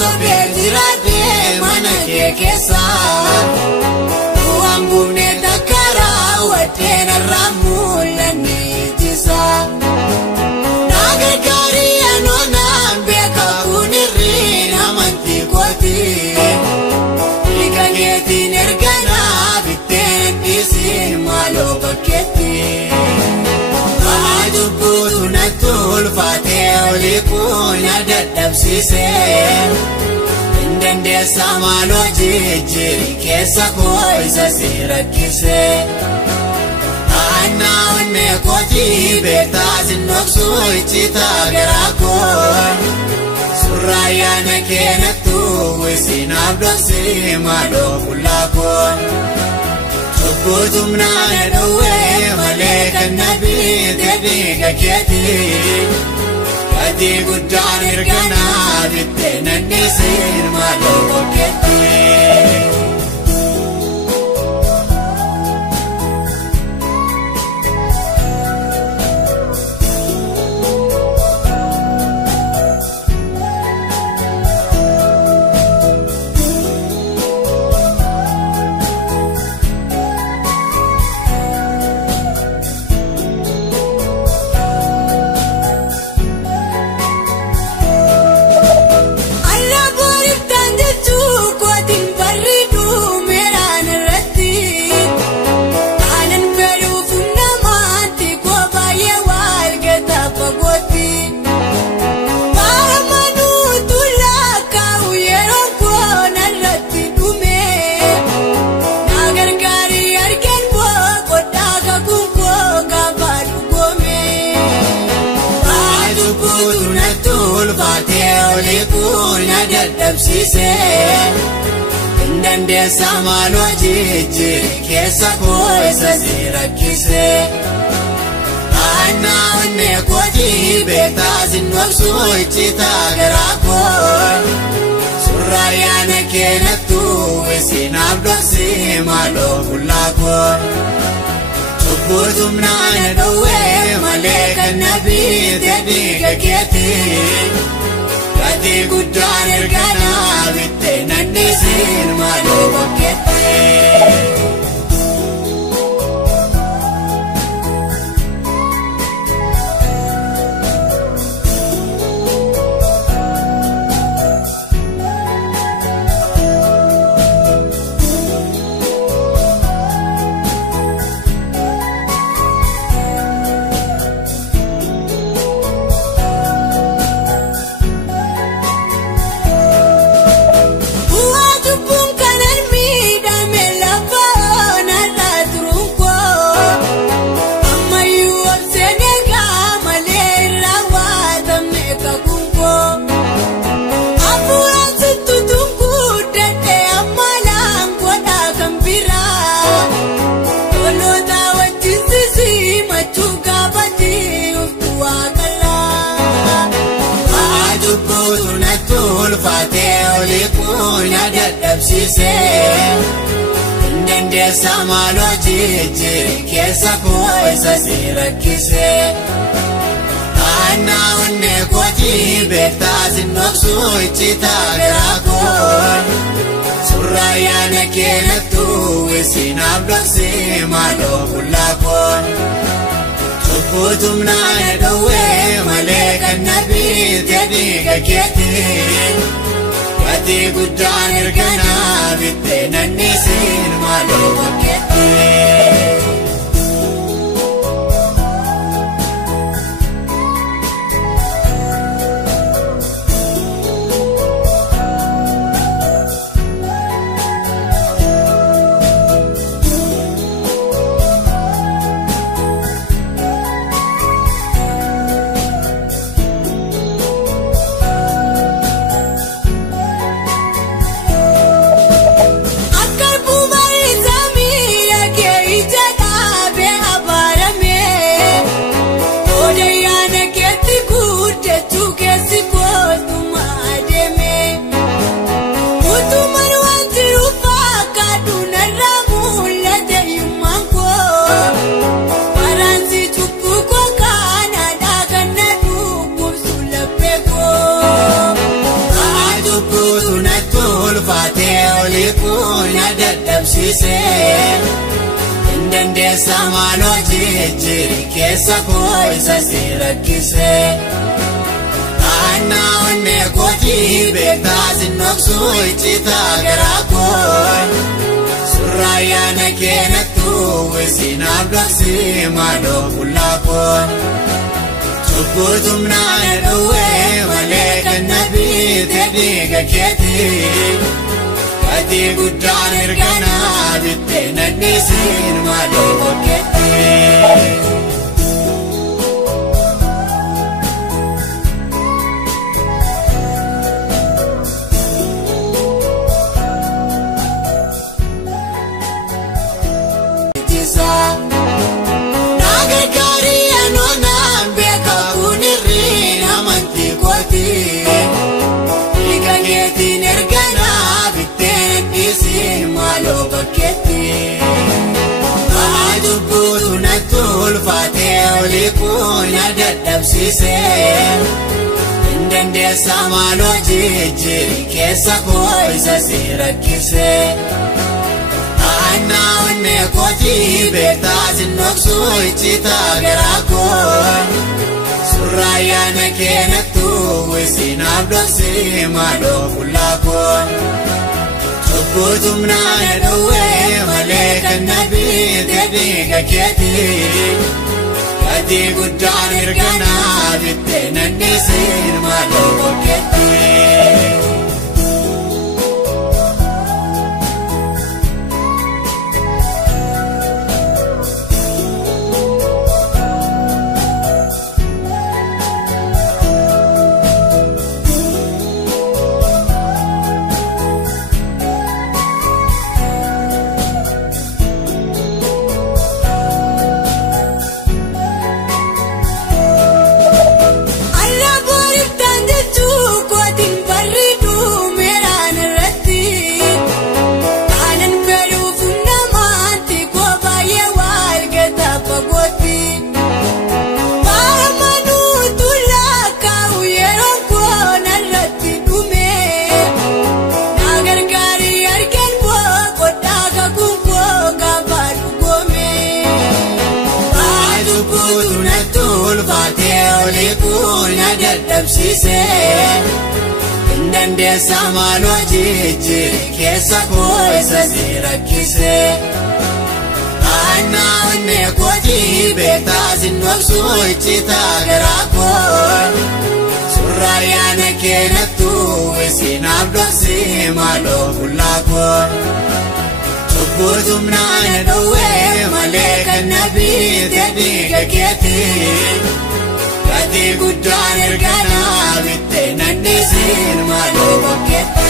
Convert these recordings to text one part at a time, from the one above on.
sobee jiraate mana kee keessa waan gubne takkaraa wadeen irraa mul'anne jisa naga gaarii anoonaan beeka kun irreen amantii kooti liga keetiin erganaa bitteen dhiisiin maaloo bakkeetti ajubbuutu natti ulfaatee olii kun dadhabsiisee indandeessa maaloo jijjiiri keessa koo isa si rakkisee annaa onnee kootii beektaa sinnoksuu icciitaa garaa koo surraayyaana keenattu wisinaaf dhoksii maaloo fullaa koo Butumnaa dhawwee malee kan nabii deebiga keetii gati guddaan erganaa bittee nannisiin maaloo bakkeetti. Indandeessa maaloo jijjiiri keessa koo isa si rakkisee annaa onnee kootii beektaa sinnoksuu icciitaa garaa koo surraayyaana keenattu wisinaaf dhoksii maaloo fullaa koo cubbutumnaa dhawwee malee kan nabii deebiga keetii gati guddaan erganaa bittee nannisiin maaloo bakkeetti. Indandeessa maaloo jijjiiri keessa koo isa si rakkisee annaa onnee kootii beektaa sinnoksuu icciitaa garaa koo surraayyaana keenattu wisinaaf dhoksii maaloo fullaa koo cubbutumnaa dhawwee malee kan nabii deebiga keetii gati guddaan erganaa bittee nannisiin maaloo bakkeetti. Akar bumari zamira ke ijada dadhabsiise Indandeessa maaloo jijjiiri keessa koo isa si rakkise Aanaa onnee kootii beektaa sinnoksu iccitaa garaa koo Surraayyaana keenattu wesinaaf dhoksi maaloo qullaa koo Cubbutumnaan dhowwee malee kan na biite dhiiga keetii Ati guddaan erganaa bittee nadhiisiin maaloo bokkeetti Olikuuna dadhabsiise Indandeessa maaloo jijjiiri keessa koo isa si rakkise Aanaa onnee kootii beektaa sinnoksu iccitaa garaa koo Surraayyaana keenattu wesinaaf dhoksi maaloo qullaa koo Cubbutumnaan dhowwee malee kan na biite dhiiga keetii Ati guddaan erganaa bittee nadhiisiin maaloo bokkeetti Olikuuna dadhabsiise Indandeessa maaloo jijjiiri keessa koo isa si rakkise Aanaa onnee kootii beektaa sinnoksu iccitaa garaa koo Surraayyaana keenattu wesinaaf dhoksi maaloo qullaa koo Cubbutumnaan dhowwee malee kan na biite dhiiga keetii Ati guddaan erganaa bittee nadhiisiin maaloo bokkeetti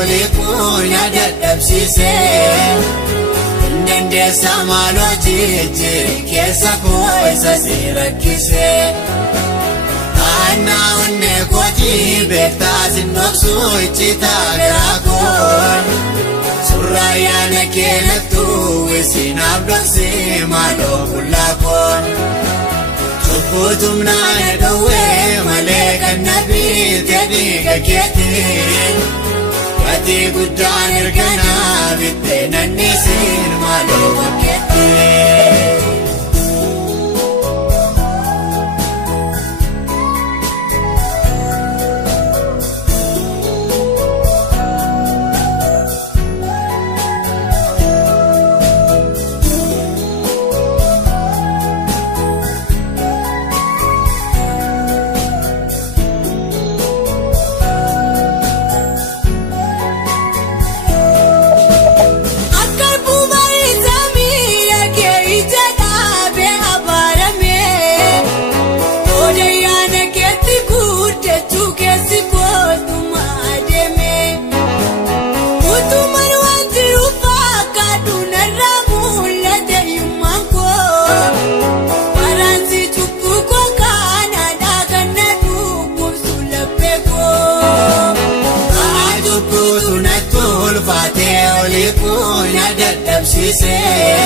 Olikuuna dadhabsiise Indandeessa maaloo jijjiiri keessa koo isa si rakkise Aanaa onnee kootii beektaa sinnoksu iccitaa garaa koo Surraayyaana keenattu wesinaaf dhoksi maaloo qullaa koo Cubbutumnaan dhowwee malee kan na biite dhiiga keetii Ati guddaan erganaa bittee nadhiisiin maaloo bokkeetti geesse.